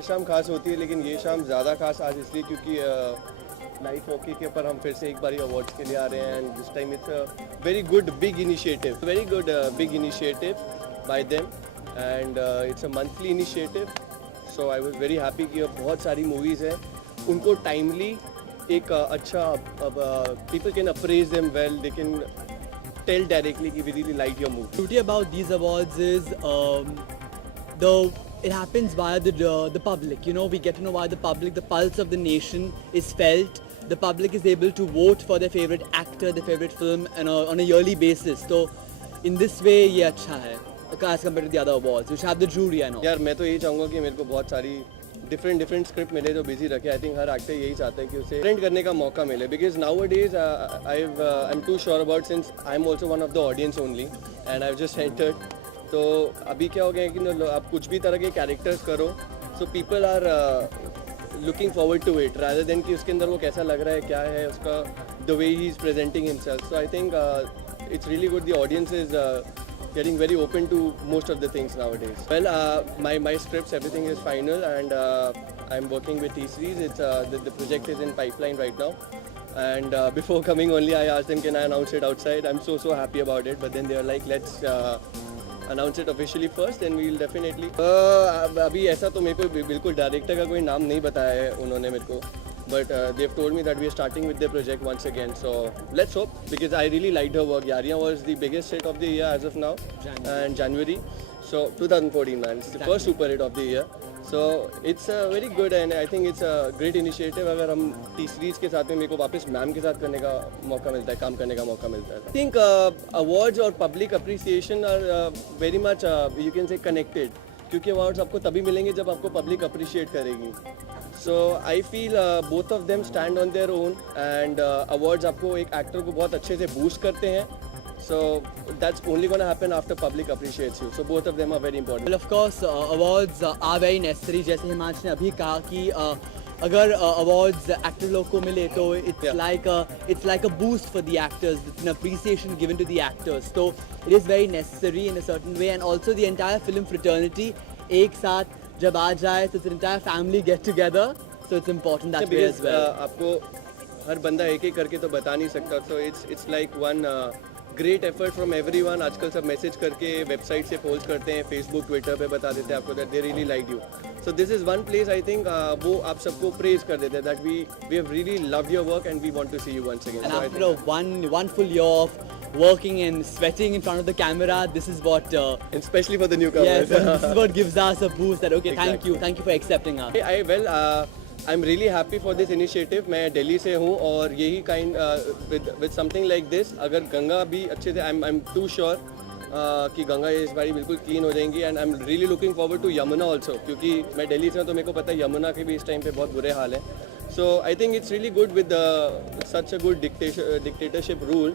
हर शाम खास होती है, लेकिन ये शाम ज़्यादा खास आज इसलिए क्योंकि लाइफ हॉकी के ऊपर हम फिर से एक बार अवार्ड्स के लिए आ रहे हैं and this time it's a very good big initiative by them and it's a monthly initiative. So I was very happy कि अब बहुत सारी मूवीज़ हैं उनको टाइमली एक अच्छा people can apprise them well, they can tell directly कि we really like your movie. Beauty about these awards is it happens via the public. You know, we get to know via the public. The pulse of the nation is felt. The public is able to vote for their favorite actor, their favorite film, on a yearly basis. So, in this way, ये अच्छा है as compared to the other awards, which have the jury and all. यार मैं तो यही चाहूँगा कि मेरे को बहुत सारी डिफरेंट स्क्रिप्ट मिले जो बिजी रखे. आई थिंक हर एक्टर यही चाहता है कि उसे ट्रेंड करने का मौका मिले, because nowadays I am too sure about since I am also one of the audience only and I just entered. तो अभी क्या हो गया है कि आप कुछ भी तरह के कैरेक्टर्स करो, so people are looking forward to it rather than कि उसके अंदर वो कैसा लग रहा है, क्या है उसका, the way he is presenting himself. So I think it's really good. The audience is getting very open to most of the things nowadays. Well, my scripts, everything is final, and I'm working with T-Series. It's the project is in pipeline right now, and before coming only I asked them, can I announce it outside? I'm so happy about it, but then they were like, let's announce it officially first, and we'll definitely. अभी ऐसा तो मेरे को बिल्कुल director का कोई नाम नहीं बताया है उन्होंने मेरे को. But they've told me that we are starting with their project once again. So let's hope, because I really liked her work. Yariyan was the biggest hit of the year as of now, and January. So 2014, man, it's the first super hit of the year. So it's very good, and I think it's a great initiative. अगर हम T-Series के साथ में मेरे को वापस ma'am के साथ करने का मौका मिलता है, काम करने का मौका मिलता है. I think awards और public appreciation are very much you can say connected. क्योंकि awards आपको तभी मिलेंगे जब आपको public appreciate करेगी. So I feel both of them stand on their own, and awards आपको एक एक्टर को बहुत अच्छे से बूस्ट करते हैं. So that's only going to happen after public appreciates you. So both of them are very important. Well, of course, awards are very necessary. जैसे हिमांश ने अभी कहा कि अगर awards actor लोग को मिले तो it's like a boost for the actors. It's an appreciation given to the actors. So it is very necessary in a certain way, and also the entire film fraternity एक साथ जब आ जाए तो the entire family get together. So it's important that way as well. आपको हर बंदा एक एक करके तो बता नहीं सकता. So it's like one great effort from everyone. आजकल सब मैसेज करके वेबसाइट से पोस्ट करते हैं, फेसबुक ट्विटर पे बता देते हैं आपको that they really liked you. So this is one place I think वो आप सबको प्रेज कर देते हैं that we have really loved your work and we want to see you once again. And so after one full year of working and sweating in front of the camera, this is what and especially for the newcomers. yes, this is what gives us a boost that okay, Exactly. thank you for accepting us. I'm really happy for this initiative. मैं दिल्ली से हूँ और यही kind with something like this, अगर गंगा भी अच्छे से I'm too sure कि गंगा इस बारी बिल्कुल क्लीन हो जाएंगी, and I am really looking forward to Yamuna also, क्योंकि मैं दिल्ली से हूँ तो मेरे को पता है यमुना के भी इस टाइम पे बहुत बुरे हाल हैं. So I think it's really good with such a good dictatorship rule,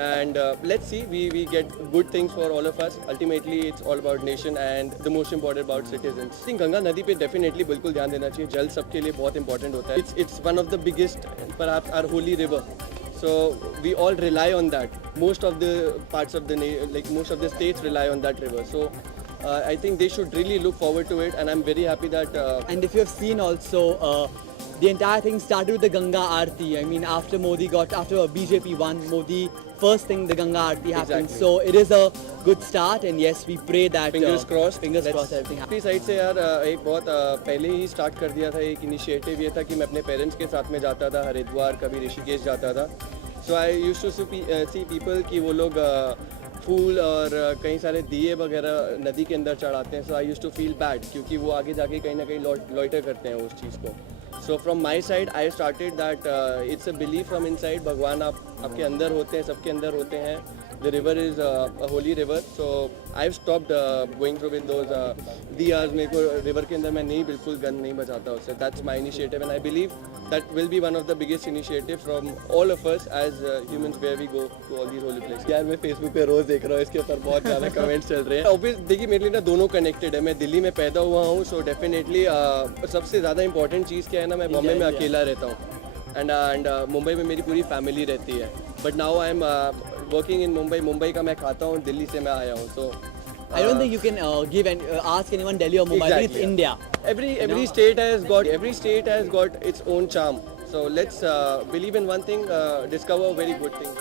and let's see, we get good things for all of us. Ultimately it's all about nation and the most important about citizens. I think Ganga नदी पे definitely बिल्कुल ध्यान देना चाहिए. जल सबके लिए बहुत important होता है. It's one of the biggest, perhaps our holy river. So we all rely on that. Most of the parts of most of the states rely on that river. So I think they should really look forward to it, and I'm very happy that and if you have seen also the entire thing started with the Ganga Aarti. I mean, after BJP won, Modi, first thing the Ganga Aarti happened. Exactly. So it is a good start, and yes, we pray that fingers crossed everything happens. अपनी side से यार एक बहुत पहले ही start कर दिया था. एक इनिशिएटिव ये था कि मैं अपने पेरेंट्स के साथ में जाता था हरिद्वार, कभी ऋषिकेश जाता था. So I used to see people कि वो लोग फूल और कई सारे दिए वगैरह नदी के अंदर चढ़ाते हैं. So I used to feel bad, क्योंकि वो आगे जाके कहीं ना कहीं लॉइटर करते हैं उस चीज़ को. So from my side, I started that it's a belief from inside. भगवान आपके अंदर होते हैं, सबके अंदर होते हैं. The river is a holy river. So I've stopped going through with those diyas. मेरे को river के अंदर मैं नहीं बिल्कुल गंद नहीं बचाता उससे. That's my initiative, and I believe that will be one of the biggest initiatives from all of us as humans where we go to all these holy places. यार मैं Facebook पे रोज देख रहा हूँ, इसके ऊपर बहुत ज़्यादा कमेंट्स चल रहे हैं. ऑब्वियस देखिए मेरे लिए ना दोनों कनेक्टेड है. मैं दिल्ली में पैदा हुआ हूँ, सो डेफिनेटली सबसे ज़्यादा इंपॉर्टेंट चीज़ क्या है ना, मैं बॉम्बे में अकेला रहता हूँ, एंड मुंबई में मेरी पूरी फैमिली रहती है. But now I am working in Mumbai. Mumbai का मैं खाता हूँ, दिल्ली से मैं आया हूँ. सो I don't think you can ask anyone Delhi or Mumbai. I think it's Exactly, India. Every state has got its own charm. So let's believe in one thing, discover very good things.